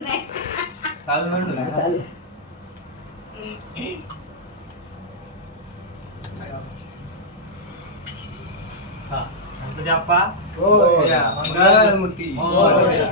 चालू म्हणतो ना. चालेल. हा गणपती बाप्पा मोरया. मंगलमूर्ती मोरया.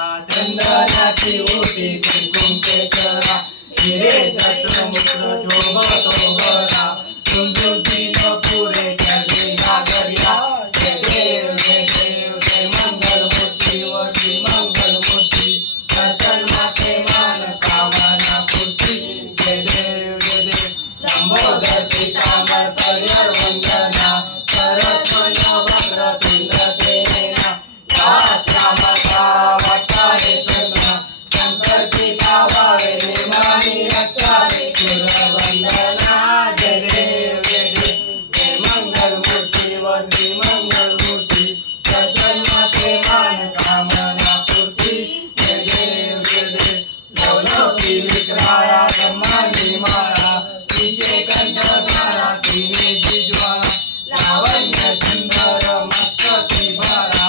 चंदनाची ओटी कुंकुम केशरा हिरे दत्तमुत्र शोभतो बरा सुंदुकी पुरे चढे नागरिया जय देव जय देव जय मंगलमूर्ती व श्री मंगलमूर्ती दर्शन माते मान कामना पूर्ती जय देव जय देव लंबोदर पीतांबर परियर वंदना सरस्वती वक्रतुंड तेना दास रामका वाटाळे सन्ना शंकर पिता वावे निर्माणी रक्षावे सूर्यवंदना जय देव जय देव जय मंगलमूर्ती व श्री मंगलमूर्ती दर्शन माते मान कामना पूर्ती जय देव जय देव लवलौकी विक्राळा ब्रह्मांडी माळा तिचे कंठ धारा तिने जिज्वाळा लावण्य सुंदर मस्तकी बाळा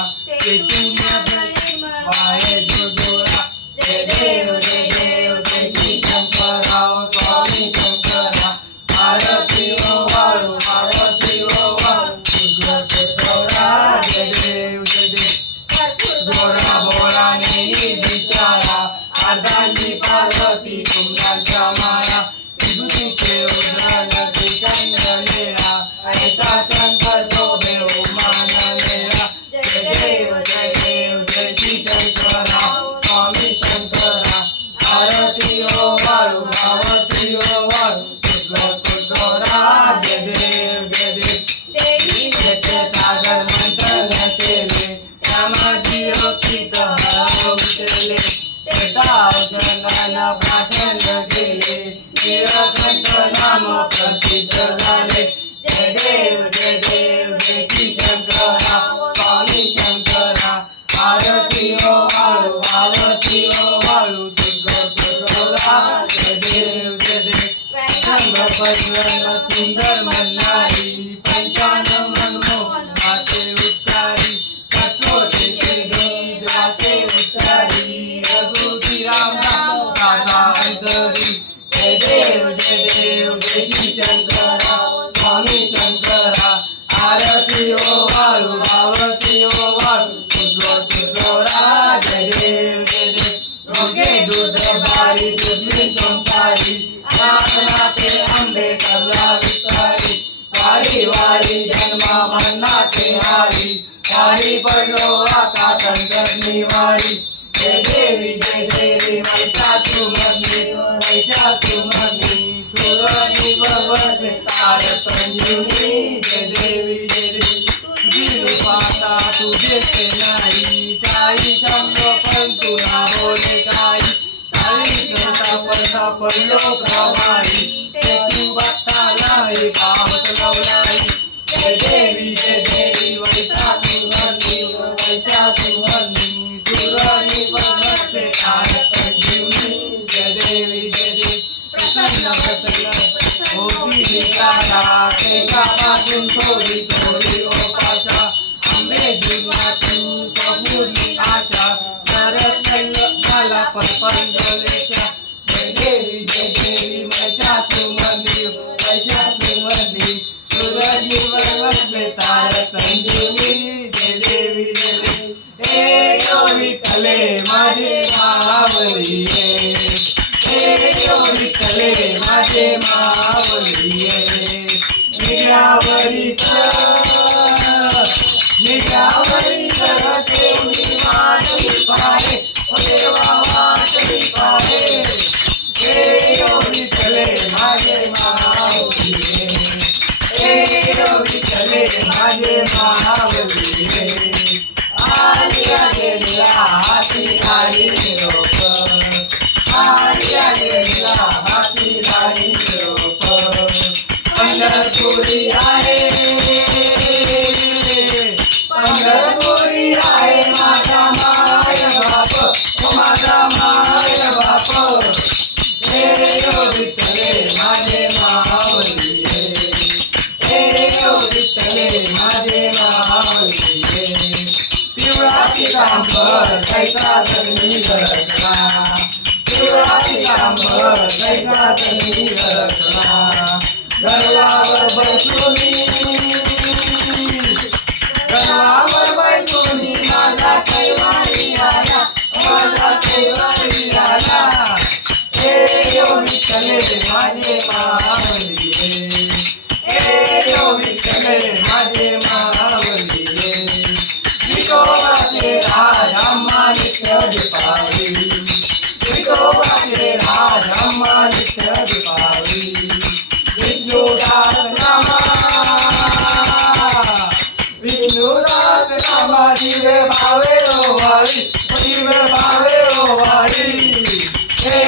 वाहे जोडोरा जय देव जय देव जय श्री शंकरराव स्वामी शंकरा आरती ओ वाळू आरती ओ वाळू तुझं गौरा जय देव जय देव गोरा बोळा नेली दिशाळा अर्धांची पार्वती पुण्याच्या माळा विभूतीचे उद्राण श्रीकंठ नेळा ऐसा शंकर शोभे उमान नेळा जय देव जय देव जय श्री शंकरा स्वामी शंकरा आरती ओ वाळू आरती ओ वाळू तुझोरा जय देव जय देव देवी जय सागर मंथन केले त्यामध्ये योगित हरवले त्याचा औषधान भाषण केले नीलकंठ नाम प्रसिद्ध झाले जय देव जय देव जय श्री शंकरा स्वामी शंकरा आरती ओ वाळू तुझोरा जय देव जय देव संगपद्मन सुंदर म्हणणारी पंचानन मनमोहन माते उच्चारी कसोटीचे गीत वाचे उच्चारी रघुजी रामनाम गाथा अंतरी जय देव जय देव जय श्री शंकरा स्वामी शंकरा आरती ओ वाळू तुझोरा जय देव जय देव योगे दूध बारी दुर्मी संसारी नाथनाथे आंबे करला विचारी वारी वारी जन्मा मन्नाथे हारी वारी पडलो आता संतनी वारी जय देवी वैशासुमर्नी सुरनी भगवते तार संजीवनी जय देवी तुझी पाता तुझे नाही ताई संग पण तुला बोले काही सारी पैसा पडलो प्रवाही तेथू बत्ता नाही पावत लवलाई जय देवी वैशासुमर्नी सुरनी भगवते तार संजीवनी जय देवी प्रसन्न होती निकाला तेजापासून थोडी थोडी ओपाशा आंबे जुना तू कपूरनी आशा नरक मला परपंजलेच्या जय देवी वैशासुमर्नी सुरजी वरवसले तार संजीवनी जय देवी हे यो विठ्ठले माझे मावळिये हे यो विठ्ठले माझे मावळिये निरावरी करते मी मानवी पाहे देवा वाटली पाहे हे यो विठ्ठले माझे मावळिये हे यो विठ्ठले माझे मावळिये आलिया गेल्या हाती आली लोक आलिया गेल्या माझे माऊली हे ओ विठ्ठले माझे माऊली पिवळा पितांबर कैसा तन्वी रचना पिवळा पितांबर कैसा तन्वी रचना गरुडावर बसूनी गरुडावर बसूनी माझा कैवारी आला माझा कैवारी आला हे ओ विठ्ठले माझे माऊली हे ओ विठ्ठले माझे माऊली विठोबाचे राज अम्मा नित्य दीपावली विठोबाचे राज अम्मा नित्य दीपावली विष्णुदास रामा विष्णुदास रामा दिवे भावे ओवाळी दिवे भावे ओवाळी हे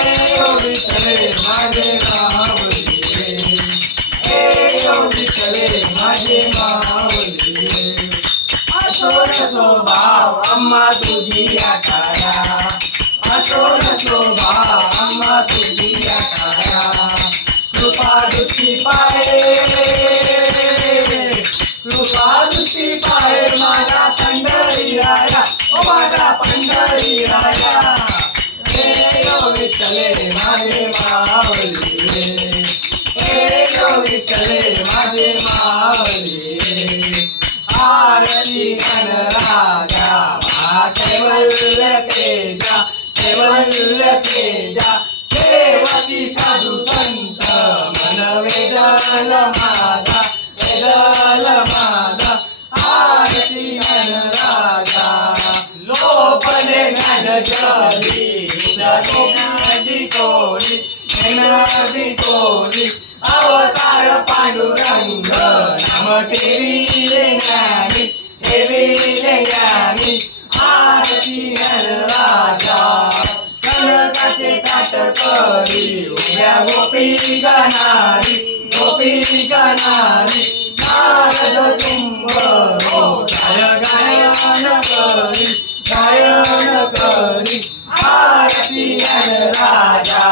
ओ विठ्ठले माझे माऊली हे ओ विठ्ठले माझे माऊली असो भाव अम्मा तुझी आकारा असो भाव अम्मा तुझी आकारा कृपा दृष्टी पाहे कृपा दृष्टी पाहे माझा पंढरी राजा ओ माझा पंढरी राजा हे ओ विठ्ठले माझे माऊली हे ओ विठ्ठले माझे माऊली आरती गणराजा कैवल्य तेजा कैवल्य तेजा सेवती साधू संत मन वेदल माझा आरती गणराजा लोपले ज्ञान जली नदी कोणी नदी कोणी अवतार पांडुरंग नाम ठेविले ज्ञानी ठेविले ज्ञानी आरती गणराजा कनकाचे ताट करी उभ्या गोपी गणारी नारद तुंब गायन करी आरती गणराजा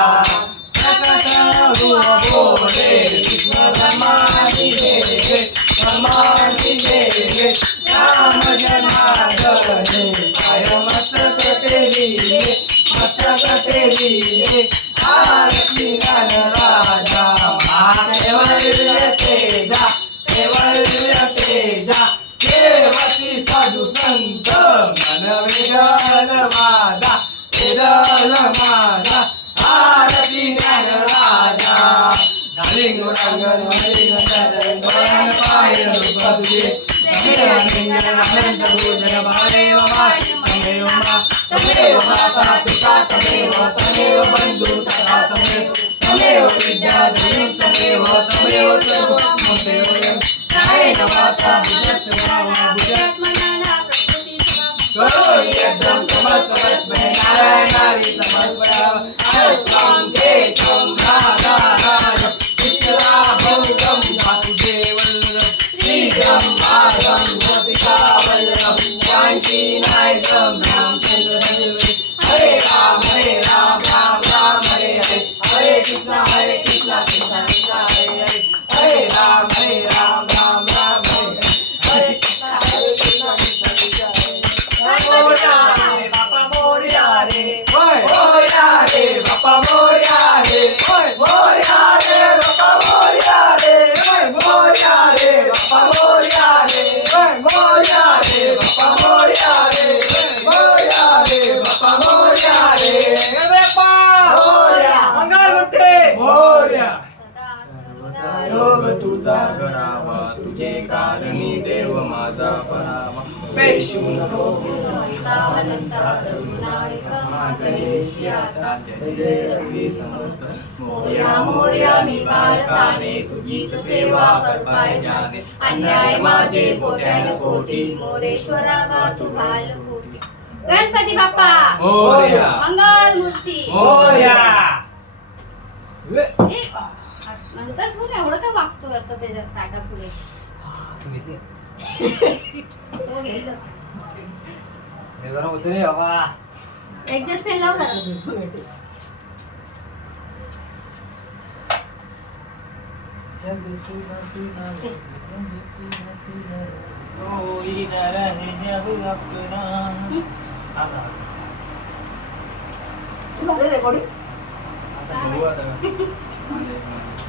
बोले विश्वब्रह्मादि देवे राम जनार्दने पाय मस्तक तेरी आरती गणराजा कैवल्य तेजा सेवती साधू संत मन वेदल माझा आरती गणराजा डालिंग रंगन मलिन तरंग पाय रूपदे भोजन भावे तमेव माता पिता तमेव बंधु सखा तमेव विद्या तमेव सर्वं नारायण माता भुजत मनाना प्रकृती करोडि यज्ञं समर्पयामि नारायणारि समर्पयामि स्वां केशवं राधाराज विठ्ठला भौतं वासुदेवं श्रीजं माधवं गोपिकावल्लभं शान्तिनायकं रामचन्द्रदेवं हरे राम राम राम हरे हरे हरे कृष्ण कृष्ण कृष्ण हरे हरे हरे राम राम राम हरे हरे कृष्ण कृष्ण मोरया रे बापा मोरया रे मोरया रे बापा मोरया रे मोरया रे बापा मोरया रे मोरया रे बापा मोरया रे मोरया रे बापा मोरया रे मोरया रे बापा मोरया रे मोरया मंगलमूर्ती मोरया योग तुझा गणावा तुझे कारणी देव माझा परावा पेशून मोरया मोरया मी बालकाने तुझीच सेवा करपाय जाणे अन्याय माझे कोट्यान कोटी मोरेश्वरा गा तू घाल कोटी गणपती बाप्पा मोरया मंगल मूर्ती मोरया नंतर पुढे एवढं का वागतोय असं त्याच्यात ताटा पुढे तो गेलं ऍडजस्टमेंट लाव जरा जग सुना सुना कोई न रहे जब अपना आता झाले रेकॉर्डिंग आता बघू आता